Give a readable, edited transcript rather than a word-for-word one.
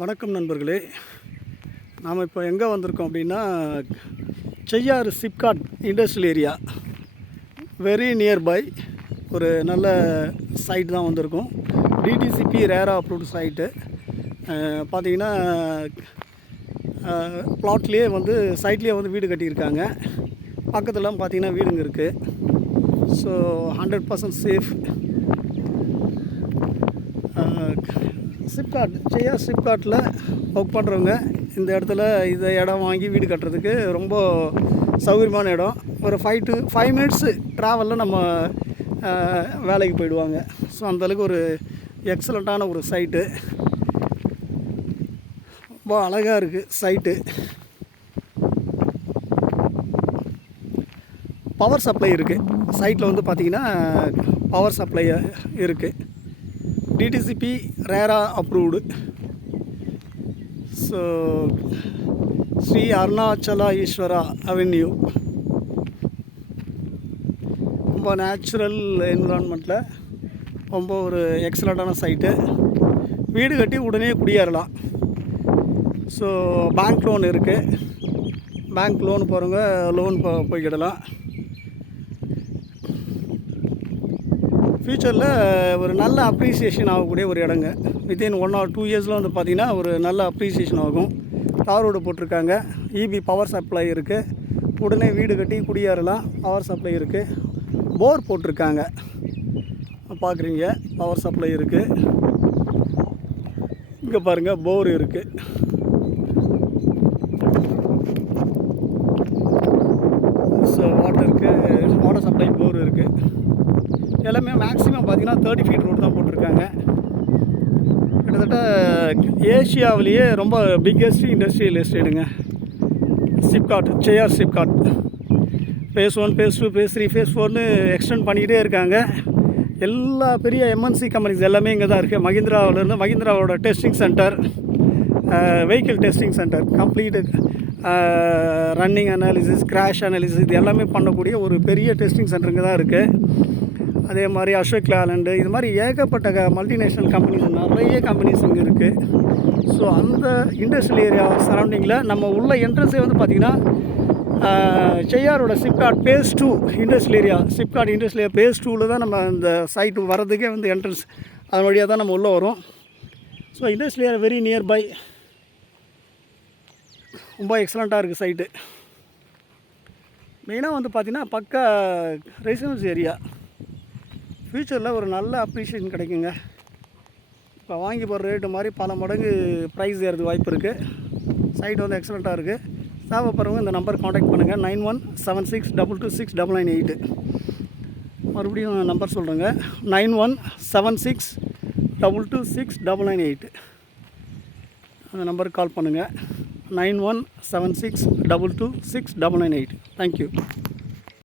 வணக்கம் நண்பர்களே. நாம் இப்போ எங்கே வந்திருக்கோம் அப்படின்னா, Cheyyar SIPCOT industrial area very nearby ஒரு நல்ல சைட் தான் வந்திருக்கோம். DTCP RERA approved site. பார்த்திங்கன்னா பிளாட்லேயே வந்து சைட்லேயே வந்து வீடு கட்டியிருக்காங்க. பக்கத்துலாம் பார்த்திங்கன்னா வீடுங்க இருக்குது. So 100% safe. சிப்காட்டில் ஒர்க் பண்ணுறவங்க இந்த இடத்துல இந்த இடம் வாங்கி வீடு கட்டுறதுக்கு ரொம்ப சௌகரியமான இடம். ஒரு 5 மினிட்ஸு ட்ராவலில் நம்ம வேலைக்கு போயிடுவாங்க. ஸோ அந்தளவுக்கு ஒரு எக்ஸலண்ட்டான ஒரு சைட்டு. ரொம்ப அழகாக இருக்குது சைட்டு. பவர் சப்ளை இருக்குது சைட்டில். வந்து பார்த்திங்கன்னா பவர் சப்ளை இருக்குது. DTCP RERA approved. So Sri Arunachala Eswara avenue. ரொம்ப நேச்சுரல் என்விரான்மெண்ட்டில் ரொம்ப ஒரு எக்ஸலண்ட்டான சைட்டு. வீடு கட்டி உடனே குடியேறலாம். ஸோ பேங்க் லோன் இருக்குது. பேங்க் லோன் போகிறவங்க லோன் போய்க்கிடலாம். ஃப்யூச்சரில் ஒரு நல்ல அப்ரிசியேஷன் ஆகக்கூடிய ஒரு இடங்க. வித்தின் 1 or 2 இயர்ஸில் வந்து பார்த்திங்கன்னா ஒரு நல்ல அப்ரிசியேஷன் ஆகும். தார் ரோடு போட்டிருக்காங்க. இபி பவர் சப்ளை இருக்குது. உடனே வீடு கட்டி குடியேறலாம். பவர் சப்ளை இருக்குது. போர் போட்டிருக்காங்க, பார்க்குறீங்க. பவர் சப்ளை இருக்குது. இங்கே பாருங்கள், போர் இருக்குது. ஸோ வாட்டர் சப்ளை போர் இருக்குது. எல்லாமே மேக்ஸிமம் பார்த்திங்கன்னா 30 feet ரோடு தான் போட்டிருக்காங்க. கிட்டத்தட்ட ஏஷியாவிலேயே ரொம்ப பிக்கெஸ்ட் இண்டஸ்ட்ரியல் எஸ்டேட்டுங்க SIPCOT. Cheyyar SIPCOT phase 1, phase 2, phase 3, phase 4ன்னு எக்ஸ்டெண்ட் பண்ணிக்கிட்டே இருக்காங்க. எல்லா பெரிய எம்என்சி கம்பெனிஸ் எல்லாமே இங்கே தான் இருக்குது. மஹிந்திராவிலேருந்து மஹிந்திராவோட testing centre, vehicle testing centre, complete running analysis, crash analysis, இது எல்லாமே பண்ணக்கூடிய ஒரு பெரிய டெஸ்டிங் சென்டர் இங்கே தான் இருக்குது. அதே மாதிரி அசோக் லேலண்டு, இது மாதிரி ஏகப்பட்ட மல்டிநேஷ்னல் கம்பெனிஸ், நிறைய கம்பெனிஸ் இங்கே இருக்குது. ஸோ அந்த இண்டஸ்ட்ரியல் ஏரியா சரௌண்டிங்கில் நம்ம உள்ள என்ட்ரன்ஸே வந்து பார்த்திங்கன்னா செய்யாரோட SIPCOT phase 2 industrial area, SIPCOT industrial area phase 2ல் தான் நம்ம இந்த சைட்டு வர்றதுக்கே வந்து என்ட்ரன்ஸ் அதன் வழியாக தான் நம்ம உள்ளே வரும். So industrial area very nearby. ரொம்ப எக்ஸலண்ட்டாக இருக்குது சைட்டு. மெயினாக வந்து பார்த்திங்கன்னா பக்கா ரெசிடென்ஸ் ஏரியா. ஃப்யூச்சரில் ஒரு நல்ல அப்ரிஷியேஷன் கிடைக்குங்க. இப்போ வாங்கி போகிற ரேட்டு மாதிரி பல மடங்கு ப்ரைஸ் ஏறதுக்கு வாய்ப்பு இருக்குது. சைட் வந்து எக்ஸலண்ட்டாக இருக்குது. தேவைப்படுறவங்க இந்த நம்பர் காண்டாக்ட் பண்ணுங்கள். 9176226998. மறுபடியும் நம்பர் சொல்கிறேங்க, 9176226998. அந்த நம்பருக்கு கால் பண்ணுங்கள். 9176226998. தேங்க்யூ.